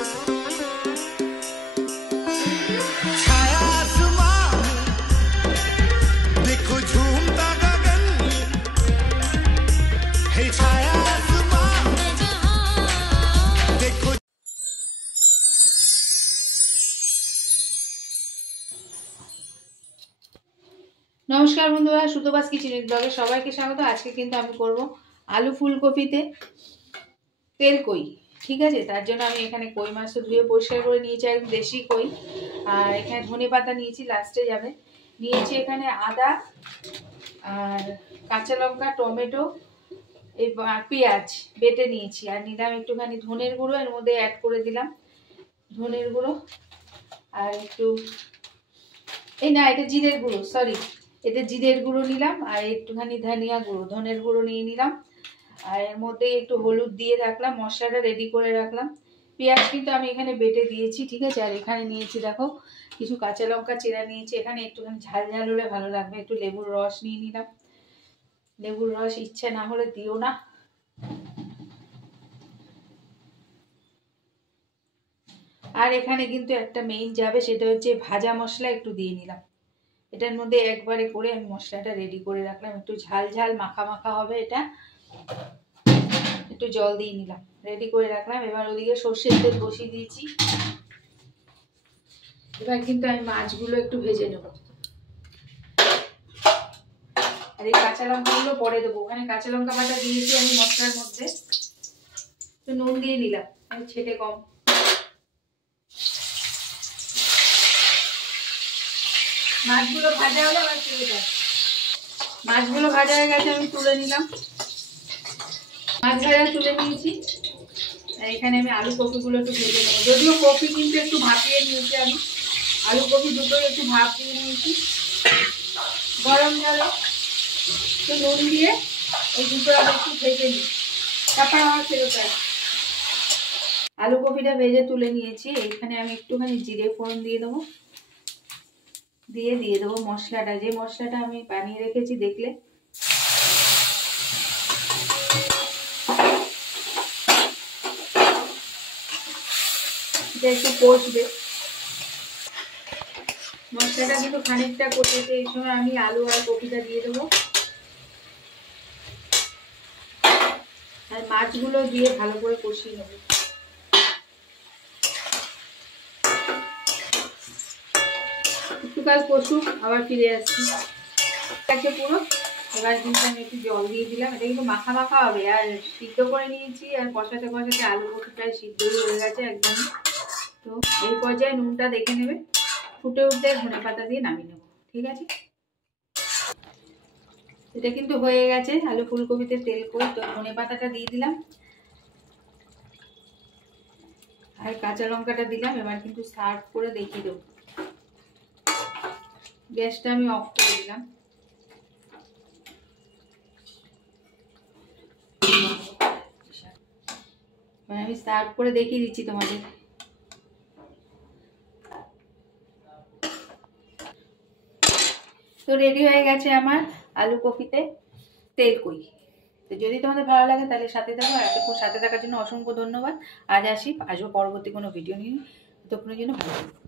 नमस्कार बंधुरा सुतोबास किचेन ब्लगे सबाइके स्वागत। आज के किन्तु आमी करब आलू फुलकपिते तेल कई। ठीक है, तार जोन्नो आमी एखाने कई माछ धुए परिष्कार करे नियेछि, एकदम देशी कई। और एखाने धने पाता नियेछि, लास्टे जाबे। नियेछि एखाने आदा और काँचा लंका, टमेटो, पेঁয়াজ बेटे नियेछि। और निलाम एकटुखानी धनेर गुঁড়ो, एर मধ্যে ऐड करे दिलाम धनेर गुঁড়ो और एकटु এই না এটা জিরের গুঁড়ো, সরি এটা জিরের গুঁড়ো নিলাম আর একটুখানি ধনিয়া গুঁড়ো, ধনের গুঁড়ো নিয়ে নিলাম আর এর মধ্যে একটু হলুদ দিয়ে রাখলাম, মশলাটা রেডি করে রাখলাম। পেঁয়াজ কিন্তু আমি এখানে বেটে দিয়েছি, ঠিক আছে। আর এখানে নিয়েছি দেখো কিছু কাঁচা লঙ্কা চেরা নিয়েছি, এখানে একটুখানি ঝাল ঝাল হলে ভালো লাগবে। একটু লেবুর রস নিয়ে নিলাম, লেবুর রস ইচ্ছা না হলে দিও না। আর এখানে কিন্তু একটা মেইন যাবে, সেটা হচ্ছে ভাজা মশলা একটু দিয়ে নিলাম। এটার মধ্যে একবারে করে আমি মশলাটা রেডি করে রাখলাম। একটু ঝাল ঝাল মাখা মাখা হবে এটা। একটু জল দিয়ে নিলাম, রেডি করে রাখলাম। এবার ওদিকে সর্ষের তেল বসিয়ে দিয়েছি। এবার কিন্তু আমি মাছগুলো একটু ভেজে নেব। আর এই কাঁচা লঙ্কাগুলো পরে দেবো। ওখানে কাঁচা লঙ্কা বাটা দিয়েছি আমি মশলার মধ্যে। একটু নুন দিয়ে নিলাম, আমি ছেটে কম। মাছগুলো ভাজা হলে আবার তুলে দাও। মাছগুলো ভাজা হয়ে গেছে, আমি তুলে নিলাম। মাছ ভাজা তুলে নিয়েছি। এখানে আমি আলু কপিগুলো একটু ভেজে নেবো। যদিও কপি কিন্তু একটু ভাপিয়ে নিয়েছি আমি, আলু কপি দুটোই একটু ভাপ দিয়ে নিয়েছি। গরম জলে একটু নুন দিয়ে এই দুটো আলু একটু ভেজে নিই, তারপর আমার ফেরত আসে। আলু কপিটা ভেজে তুলে নিয়েছি। এইখানে আমি একটুখানি জিরে ফোড়ন দিয়ে দেবো, দিয়ে দেবো মশলাটা, যে মশলাটা আমি বানিয়ে রেখেছি দেখলে। এটা একটু কষবে, মশলাটা কিন্তু খানিকটা কষেছে। এই সময় আমি আলু আর কপিটা দিয়ে দেবো আর মাছগুলো দিয়ে ভালো করে কষিয়ে নেবো। একটু কাজ কষুক, আবার ফিরে আসছি পুরো। এবার কিন্তু আমি একটু জল দিয়ে দিলাম। এটা কিন্তু মাখা মাখা হবে। আর সিদ্ধ করে নিয়েছি, আর কষাতে কষাতে আলু কপি প্রায় সিদ্ধই হয়ে গেছে একদম। তো এই পর্যায়ে নুনটা দেখে নেবে। ফুটে উঠতে ধনে পাতা দিয়ে নামিয়ে নেবো, ঠিক আছে। এটা কিন্তু হয়ে গেছে আলু ফুলকপিতে তেল কই। তো ধনে পাতাটা দিয়ে দিলাম আর কাঁচা লঙ্কাটা দিলাম। এবার কিন্তু সার্ভ করে দেখিয়ে দেবো। গ্যাসটা আমি অফ করে দিলাম। আমি সার্ভ করে দেখিয়ে দিচ্ছি তোমাদের। তো রেডি হয়ে গেছে আমার আলু কপিতে তেল কই। তো যদি তোমাদের ভালো লাগে তাহলে সাথে থাকো। আর এতক্ষণ সাথে থাকার জন্য অসংখ্য ধন্যবাদ। আজ আসবো পরবর্তী কোনো ভিডিও নিয়ে। ততক্ষণের জন্য ভালো থাকো।